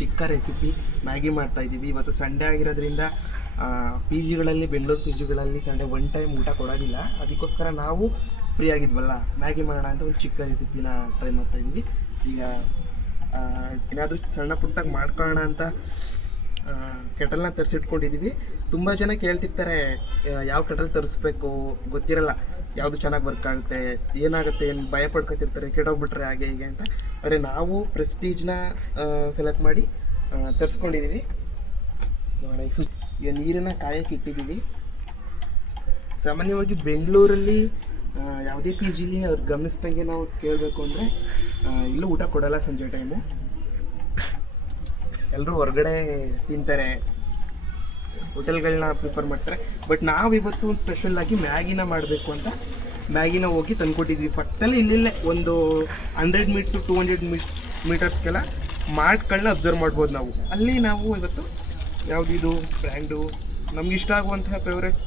ಚಿಕ್ಕ recipe Maggi ಮಾಡ್ತಾಯಿದ್ದೀವಿ. ಇವತ್ತು ಸಂಡೇ ಆಗಿರೋದ್ರಿಂದ ಪಿ ಜಿಗಳಲ್ಲಿ, ಬೆಂಗಳೂರು ಪಿ ಜಿಗಳಲ್ಲಿ ಸಂಡೇ ಒನ್ ಟೈಮ್ ಊಟ ಕೊಡೋದಿಲ್ಲ. ಅದಕ್ಕೋಸ್ಕರ ನಾವು ಫ್ರೀ ಆಗಿದ್ವಲ್ಲ, ಮ್ಯಾಗಿ ಮಾಡೋಣ ಅಂತ ಒಂದು ಚಿಕ್ಕ ರೆಸಿಪಿನ ಟ್ರೈ ಮಾಡ್ತಾಯಿದ್ದೀವಿ. ಈಗ ಏನಾದರೂ ಸಣ್ಣ ಪುಟ್ಟಾಗಿ ಮಾಡ್ಕೊಳ್ಳೋಣ ಅಂತ ಕೆಟಲ್ನ ತರಿಸಿಟ್ಕೊಂಡಿದ್ದೀವಿ. ತುಂಬ ಜನ ಕೇಳ್ತಿರ್ತಾರೆ ಯಾವ ಕೆಟಲ್ ತರಿಸ್ಬೇಕು ಗೊತ್ತಿರಲ್ಲ, ಯಾವುದು ಚೆನ್ನಾಗಿ ವರ್ಕ್ ಆಗುತ್ತೆ, ಏನಾಗುತ್ತೆ, ಏನು ಭಯ ಪಡ್ಕೊತಿರ್ತಾರೆ, ಕೆಟ್ಟೋಗ್ಬಿಟ್ರೆ ಹಾಗೆ ಹೀಗೆ ಅಂತ. ಆದರೆ ನಾವು ಪ್ರೆಸ್ಟೀಜ್ನ ಸೆಲೆಕ್ಟ್ ಮಾಡಿ ತರಿಸ್ಕೊಂಡಿದ್ದೀವಿ. ನೋಡೋಣ, ಈಗ ನೀರನ್ನು ಕಾಯಕ್ಕೆ ಇಟ್ಟಿದ್ದೀವಿ. ಸಾಮಾನ್ಯವಾಗಿ ಬೆಂಗಳೂರಲ್ಲಿ ಯಾವುದೇ ಪಿ ಜಿಲಿ ಅವ್ರು ಗಮನಿಸ್ದಂಗೆ ನಾವು ಕೇಳಬೇಕು ಅಂದರೆ ಇಲ್ಲೂ ಊಟ ಕೊಡೋಲ್ಲ ಸಂಜೆ ಟೈಮು. ಎಲ್ಲರೂ ಹೊರಗಡೆ ತಿಂತಾರೆ, ಹೋಟೆಲ್ಗಳನ್ನ ಪ್ರಿಫರ್ ಮಾಡ್ತಾರೆ. ಬಟ್ ನಾವಿವತ್ತು ಒಂದು ಸ್ಪೆಷಲ್ಲಾಗಿ ಮ್ಯಾಗಿನ ಮಾಡಬೇಕು ಅಂತ ಮ್ಯಾಗಿನ ಹೋಗಿ ತಂದ್ಕೊಟ್ಟಿದ್ವಿ. ಪಕ್ಕದಲ್ಲಿ ಇಲ್ಲಿಲ್ಲೇ ಒಂದು 100 ಮೀಟ್ಸು 200 ಮೀಟರ್ಸ್ಗೆಲ್ಲ ಮಾರ್ಟ್ಗಳನ್ನ ಅಬ್ಸರ್ವ್ ಮಾಡ್ಬೋದು ನಾವು. ಅಲ್ಲಿ ನಾವು ಇವತ್ತು ಯಾವುದಿದು ಬ್ರ್ಯಾಂಡು ನಮ್ಗೆ ಇಷ್ಟ ಆಗುವಂತಹ ಫೇವ್ರೆಟ್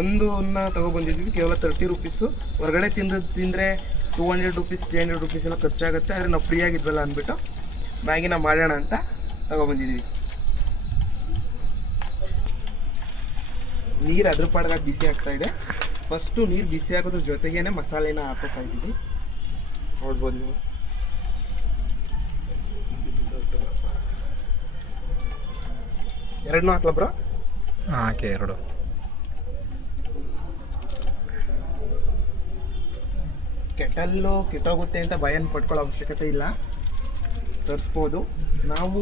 ಒಂದನ್ನು ತೊಗೊಬಂದಿದ್ವಿ. ಕೇವಲ 30 ರೂಪೀಸು. ಹೊರಗಡೆ ತಿಂದರೆ 200 ರೂಪೀಸ್ 300 ರೂಪೀಸ್ ಎಲ್ಲ ಖರ್ಚಾಗುತ್ತೆ. ಆದರೆ ನಾವು ಫ್ರೀ ಆಗಿದ್ವಲ್ಲ ಅಂದ್ಬಿಟ್ಟು ಮ್ಯಾಗಿನ ಮಾಡೋಣ ಅಂತ ತಗೊಬಂದಿದ್ವಿ. ನೀರು ಅದ್ರ ಪಾಡ್ಗಾಗಿ ಬಿಸಿ ಆಗ್ತಾಯಿದೆ. ಫಸ್ಟು ನೀರು ಬಿಸಿ ಆಗೋದ್ರ ಜೊತೆಗೇ ಮಸಾಲೆನ ಹಾಕೋಕ್ಕಾಗಿದ್ದೀವಿ. ನೋಡ್ಬೋದು ನೀವು. ಎರಡನ್ನೂ ಹಾಕ್ಲ ಬ್ರೋ? ಹಾಕಿ ಎರಡು. ಕೆಟಲ್ಲು ಕೆಟ್ಟೋಗುತ್ತೆ ಅಂತ ಭಯನ ಪಡ್ಕೊಳ್ಳೋ ಅವಶ್ಯಕತೆ ಇಲ್ಲ, ತರಿಸ್ಬೋದು. ನಾವು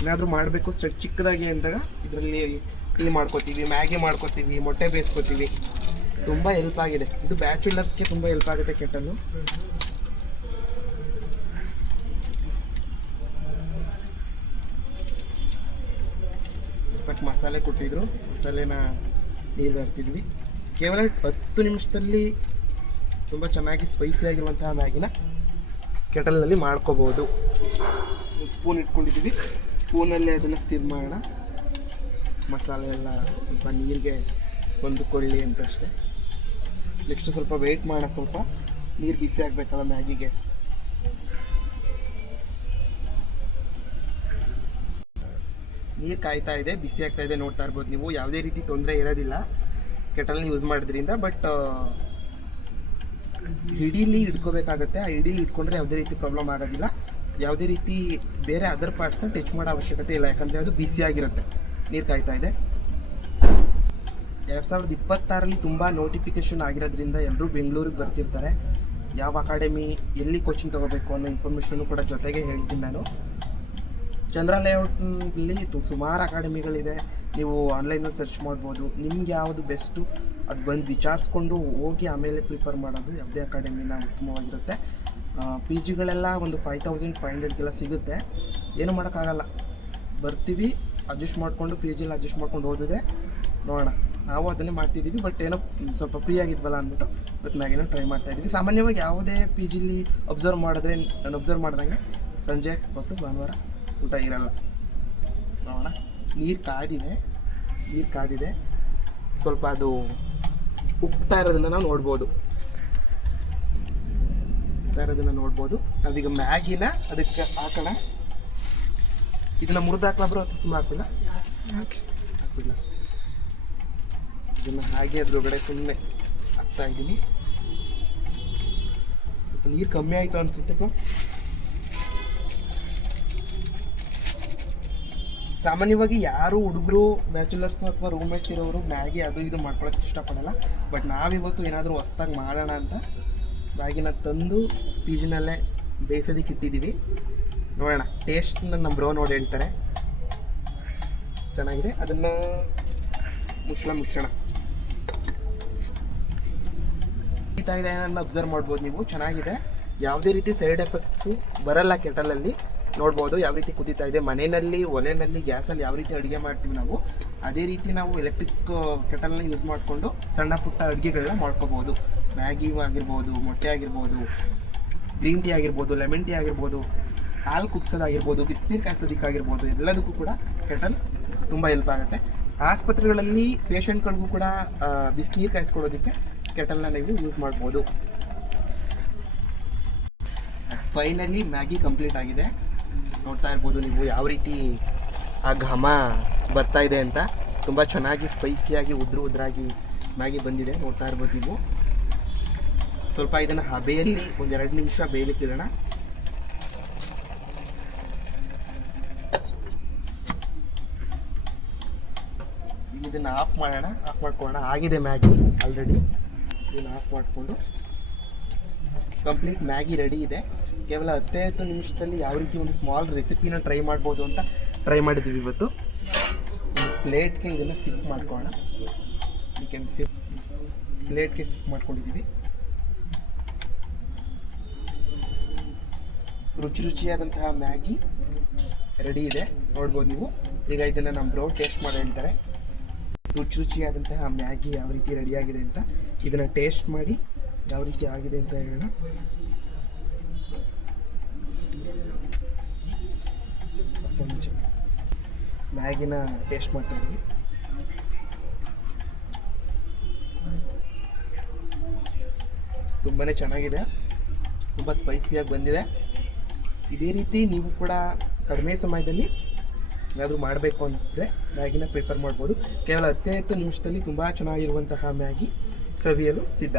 ಏನಾದರೂ ಮಾಡಬೇಕು ಚಿಕ್ಕದಾಗಿ ಅಂದಾಗ ಇದರಲ್ಲಿ ಟೀ ಮಾಡ್ಕೋತೀವಿ, ಮ್ಯಾಗಿ ಮಾಡ್ಕೋತೀವಿ, ಮೊಟ್ಟೆ ಬೇಯಿಸ್ಕೋತೀವಿ. ತುಂಬ ಹೆಲ್ಪ್ ಆಗಿದೆ. ಇದು ಬ್ಯಾಚುಲರ್ಸ್ಗೆ ತುಂಬ ಹೆಲ್ಪ್ ಆಗುತ್ತೆ ಕೆಟಲ್ಲು. ಬಟ್ ಮಸಾಲೆ ಕೊಟ್ಟಿದ್ರು, ಮಸಾಲೆನ ನೀರು ಹಾಕ್ತಿದ್ವಿ. ಕೇವಲ 10 ನಿಮಿಷದಲ್ಲಿ ತುಂಬ ಚೆನ್ನಾಗಿ ಸ್ಪೈಸಿ ಆಗಿರುವಂತಹ ಮ್ಯಾಗಿನ ಕೆಟಲ್ನಲ್ಲಿ ಮಾಡ್ಕೋಬೋದು. ಒಂದು ಸ್ಪೂನ್ ಇಟ್ಕೊಂಡಿದ್ದೀವಿ, ಸ್ಪೂನಲ್ಲೇ ಅದನ್ನು ಸ್ಟಿರ್ ಮಾಡೋಣ. ಮಸಾಲೆ ಎಲ್ಲ ಸ್ವಲ್ಪ ನೀರಿಗೆ ಹೊಂದಿಕೊಳ್ಳಿ ಅಂತ ಅಷ್ಟೇ. ನೆಕ್ಸ್ಟ್ ಸ್ವಲ್ಪ ವೆಯ್ಟ್ ಮಾಡೋಣ, ಸ್ವಲ್ಪ ನೀರು ಬಿಸಿ ಆಗಬೇಕಲ್ಲ ಮ್ಯಾಗಿಗೆ. ನೀರು ಕಾಯ್ತಾ ಇದೆ, ಬಿಸಿ ಆಗ್ತಾ ಇದೆ, ನೋಡ್ತಾ ಇರ್ಬೋದು ನೀವು. ಯಾವುದೇ ರೀತಿ ತೊಂದರೆ ಇರೋದಿಲ್ಲ ಕೆಟಲ್ನ ಯೂಸ್ ಮಾಡೋದ್ರಿಂದ. ಬಟ್ ಹಿಡೀಲಿ ಇಟ್ಕೋಬೇಕಾಗತ್ತೆ. ಆ ಹಿಡೀಲಿ ಇಟ್ಕೊಂಡ್ರೆ ಯಾವುದೇ ರೀತಿ ಪ್ರಾಬ್ಲಮ್ ಆಗೋದಿಲ್ಲ. ಯಾವುದೇ ರೀತಿ ಬೇರೆ ಅದರ್ ಪಾರ್ಟ್ಸ್ನ ಟಚ್ ಮಾಡೋ ಅವಶ್ಯಕತೆ ಇಲ್ಲ, ಯಾಕಂದರೆ ಅದು ಬಿಸಿಯಾಗಿರುತ್ತೆ. ನೀರು ಕಾಯ್ತಾ ಇದೆ. 2026ರಲ್ಲಿ ತುಂಬ ನೋಟಿಫಿಕೇಷನ್ ಆಗಿರೋದ್ರಿಂದ ಎಲ್ಲರೂ ಬೆಂಗಳೂರಿಗೆ ಬರ್ತಿರ್ತಾರೆ. ಯಾವ ಅಕಾಡೆಮಿ, ಎಲ್ಲಿ ಕೋಚಿಂಗ್ ತೊಗೋಬೇಕು ಅನ್ನೋ ಇನ್ಫಾರ್ಮೇಷನ್ನು ಕೂಡ ಜೊತೆಗೆ ಹೇಳ್ತೀನಿ ನಾನು. ಚಂದ್ರ ಲೇಔಟ್ನಲ್ಲಿ ಸುಮಾರು ಅಕಾಡೆಮಿಗಳಿದೆ, ನೀವು ಆನ್ಲೈನಲ್ಲಿ ಸರ್ಚ್ ಮಾಡ್ಬೋದು. ನಿಮ್ಗೆ ಯಾವುದು ಬೆಸ್ಟು ಅದು ಬಂದು ವಿಚಾರಿಸ್ಕೊಂಡು ಹೋಗಿ ಆಮೇಲೆ ಪ್ರಿಫರ್ ಮಾಡೋದು ಯಾವುದೇ ಅಕಾಡೆಮಿನ ಉತ್ತಮವಾಗಿರುತ್ತೆ. ಪಿ ಜಿಗಳೆಲ್ಲ ಒಂದು 5500 ಸಿಗುತ್ತೆ. ಏನು ಮಾಡೋಕ್ಕಾಗಲ್ಲ, ಬರ್ತೀವಿ, ಅಡ್ಜಸ್ಟ್ ಮಾಡಿಕೊಂಡು ಪಿ ಜಿಲಿ ಅಡ್ಜಸ್ಟ್ ಮಾಡ್ಕೊಂಡು ಓದಿದ್ರೆ ನೋಡೋಣ. ನಾವು ಅದನ್ನೇ ಮಾಡ್ತಿದ್ದೀವಿ. ಬಟ್ ಏನೋ ಸ್ವಲ್ಪ ಫ್ರೀ ಆಗಿದ್ವಲ್ಲ ಅಂದ್ಬಿಟ್ಟು ಇವತ್ತು ಮ್ಯಾಗಿನ ಟ್ರೈ ಮಾಡ್ತಾಯಿದ್ದೀವಿ. ಸಾಮಾನ್ಯವಾಗಿ ಯಾವುದೇ ಪಿ ಜಿಲಿ ಅಬ್ಸರ್ವ್ ಮಾಡಿದ್ರೆ, ನಾನು ಅಬ್ಸರ್ವ್ ಮಾಡ್ದಂಗೆ ಸಂಜೆ ಹೊತ್ತು ಭಾನುವಾರ ಊಟ ಇರಲ್ಲ. ನೋಡೋಣ, ನೀರು ಕಾದಿದೆ. ಸ್ವಲ್ಪ ಅದು ಉಕ್ತಾ ಇರೋದನ್ನು ನಾವು ನೋಡ್ಬೋದು. ನಾವೀಗ ಮ್ಯಾಗಿನ ಅದಕ್ಕೆ ಹಾಕೋಣ. ಇದನ್ನು ಮುರಿದು ಹಾಕ್ಲಾ ಬ್ರೋ ಅಥವಾ ಸುಮ್ಮನೆ ಹಾಕ್ಬಿಡ? ಹಾಕ್ಬಿಡ್ಲ. ಇದನ್ನು ಹಾಗೆ ಅದ್ರೊಳಗಡೆ ಸುಮ್ಮನೆ ಹಾಕ್ತಾ ಇದ್ದೀನಿ. ಸ್ವಲ್ಪ ನೀರು ಕಮ್ಮಿ ಆಯಿತು ಅನಿಸುತ್ತೆ ಬ್ರೋ. ಸಾಮಾನ್ಯವಾಗಿ ಯಾರು ಹುಡುಗರು, ಬ್ಯಾಚುಲರ್ಸು ಅಥವಾ ರೂಮ್ಮೇಟ್ಸ್ ಇರೋರು ಮ್ಯಾಗಿ ಅದು ಇದು ಮಾಡ್ಕೊಳ್ಳೋಕ್ಕೆ ಇಷ್ಟಪಡಲ್ಲ. ಬಟ್ ನಾವಿವತ್ತು ಏನಾದರೂ ಹೊಸ್ದಾಗಿ ಮಾಡೋಣ ಅಂತ ಮ್ಯಾಗಿನ ತಂದು ಪಿ ಜಿನಲ್ಲೇ ಬೇಯಿಸೋದಕ್ಕೆ ಇಟ್ಟಿದ್ದೀವಿ. ನೋಡೋಣ, ಟೇಸ್ಟ್ನ ನಮ್ಮ ಬ್ರೋ ನೋಡಿ ಹೇಳ್ತಾರೆ. ಚೆನ್ನಾಗಿದೆ, ಅದನ್ನು ಮುಚ್ಚೋಣ. ಕುದೀತಾ ಇದೆ ಅನ್ನೋದನ್ನ ಅಬ್ಸರ್ವ್ ಮಾಡ್ಬೋದು ನೀವು. ಚೆನ್ನಾಗಿದೆ, ಯಾವುದೇ ರೀತಿ ಸೈಡ್ ಎಫೆಕ್ಟ್ಸು ಬರಲ್ಲ ಕೆಟಲಲ್ಲಿ. ನೋಡ್ಬೋದು ಯಾವ ರೀತಿ ಕುದೀತಾ ಇದೆ. ಮನೆಯಲ್ಲಿ ಒಲೆಯಲ್ಲಿ ಗ್ಯಾಸಲ್ಲಿ ಯಾವ ರೀತಿ ಅಡುಗೆ ಮಾಡ್ತೀವಿ ನಾವು, ಅದೇ ರೀತಿ ನಾವು ಎಲೆಕ್ಟ್ರಿಕ್ ಕೆಟಲ್ನ ಯೂಸ್ ಮಾಡಿಕೊಂಡು ಸಣ್ಣ ಪುಟ್ಟ ಅಡುಗೆಗಳನ್ನ ಮಾಡ್ಕೋಬೋದು. ಮ್ಯಾಗಿ ಆಗಿರ್ಬೋದು, ಮೊಟ್ಟೆ ಆಗಿರ್ಬೋದು, ಗ್ರೀನ್ ಟೀ ಆಗಿರ್ಬೋದು, ಲೆಮನ್ ಟೀ ಆಗಿರ್ಬೋದು, ಹಾಲು ಕುದಿಸೋದಾಗಿರ್ಬೋದು, ಬಿಸಿನೀರು ಕಾಯಿಸೋದಕ್ಕಾಗಿರ್ಬೋದು, ಎಲ್ಲದಕ್ಕೂ ಕೂಡ ಕೆಟಲ್ ತುಂಬ ಹೆಲ್ಪ್ ಆಗುತ್ತೆ. ಆಸ್ಪತ್ರೆಗಳಲ್ಲಿ ಪೇಷಂಟ್ಗಳಿಗೂ ಕೂಡ ಬಿಸಿನೀರು ಕಾಯಿಸ್ಕೊಡೋದಕ್ಕೆ ಕೆಟಲ್ನ ನೀವು ಯೂಸ್ ಮಾಡ್ಬೋದು. ಫೈನಲಿ ಮ್ಯಾಗಿ ಕಂಪ್ಲೀಟ್ ಆಗಿದೆ. ನೋಡ್ತಾ ಇರ್ಬೋದು ನೀವು ಯಾವ ರೀತಿ ಆ ಘಮ ಬರ್ತಾ ಇದೆ ಅಂತ. ತುಂಬ ಚೆನ್ನಾಗಿ ಸ್ಪೈಸಿಯಾಗಿ ಉದ್ರಾಗಿ ಮ್ಯಾಗಿ ಬಂದಿದೆ, ನೋಡ್ತಾ ಇರ್ಬೋದು ನೀವು. ಸ್ವಲ್ಪ ಇದನ್ನು ಹಬೆಯಲ್ಲಿ ಒಂದು 2 ನಿಮಿಷ ಬೇಯಲಿಕ್ಕೆ ಇಡೋಣ. ಇದನ್ನು ಆಫ್ ಮಾಡೋಣ, ಆಫ್ ಮಾಡ್ಕೊಳ್ಳೋಣ. ಆಗಿದೆ ಮ್ಯಾಗಿ ಆಲ್ರೆಡಿ. ಇದನ್ನು ಆಫ್ ಮಾಡಿಕೊಂಡು ಕಂಪ್ಲೀಟ್ ಮ್ಯಾಗಿ ರೆಡಿ ಇದೆ. ಕೇವಲ 15 ನಿಮಿಷದಲ್ಲಿ ಯಾವ ರೀತಿ ಒಂದು ಸ್ಮಾಲ್ ರೆಸಿಪಿನ ಟ್ರೈ ಮಾಡ್ಬೋದು ಅಂತ ಟ್ರೈ ಮಾಡಿದ್ದೀವಿ ಇವತ್ತು. ಪ್ಲೇಟ್ಗೆ ಇದನ್ನು ಸಿಪ್ ಮಾಡ್ಕೊಳ್ಳೋಣ. ಯು ಕ್ಯಾನ್ ಸಿಪ್, ಪ್ಲೇಟ್ಗೆ ಸಿಪ್ ಮಾಡ್ಕೊಂಡಿದ್ದೀವಿ. ರುಚಿಯಾದಂತಹ ಮ್ಯಾಗಿ ರೆಡಿ ಇದೆ, ನೋಡ್ಬೋದು ನೀವು. ಈಗ ಇದನ್ನು ನಮ್ಮ ಬ್ರೋ ಟೇಸ್ಟ್ ಮಾಡಿ ಹೇಳ್ತಾರೆ ರುಚಿಯಾದಂತಹ ಮ್ಯಾಗಿ ಯಾವ ರೀತಿ ರೆಡಿಯಾಗಿದೆ ಅಂತ. ಇದನ್ನು ಟೇಸ್ಟ್ ಮಾಡಿ ಯಾವ ರೀತಿ ಆಗಿದೆ ಅಂತ ಹೇಳೋಣ. ಮ್ಯಾಗಿನ ಟೇಸ್ಟ್ ಮಾಡ್ತಾ ಇದ್ದೀವಿ. ತುಂಬಾ ಚೆನ್ನಾಗಿದೆ, ತುಂಬ ಸ್ಪೈಸಿಯಾಗಿ ಬಂದಿದೆ. ಇದೇ ರೀತಿ ನೀವು ಕೂಡ ಕಡಿಮೆ ಸಮಯದಲ್ಲಿ ಏನಾದರೂ ಮಾಡಬೇಕು ಅಂದರೆ ಮ್ಯಾಗಿನ ಪ್ರಿಫರ್ ಮಾಡ್ಬೋದು. ಕೇವಲ 15 ನಿಮಿಷದಲ್ಲಿ ತುಂಬ ಚೆನ್ನಾಗಿರುವಂತಹ ಮ್ಯಾಗಿ ಸವಿಯಲು ಸಿದ್ಧ.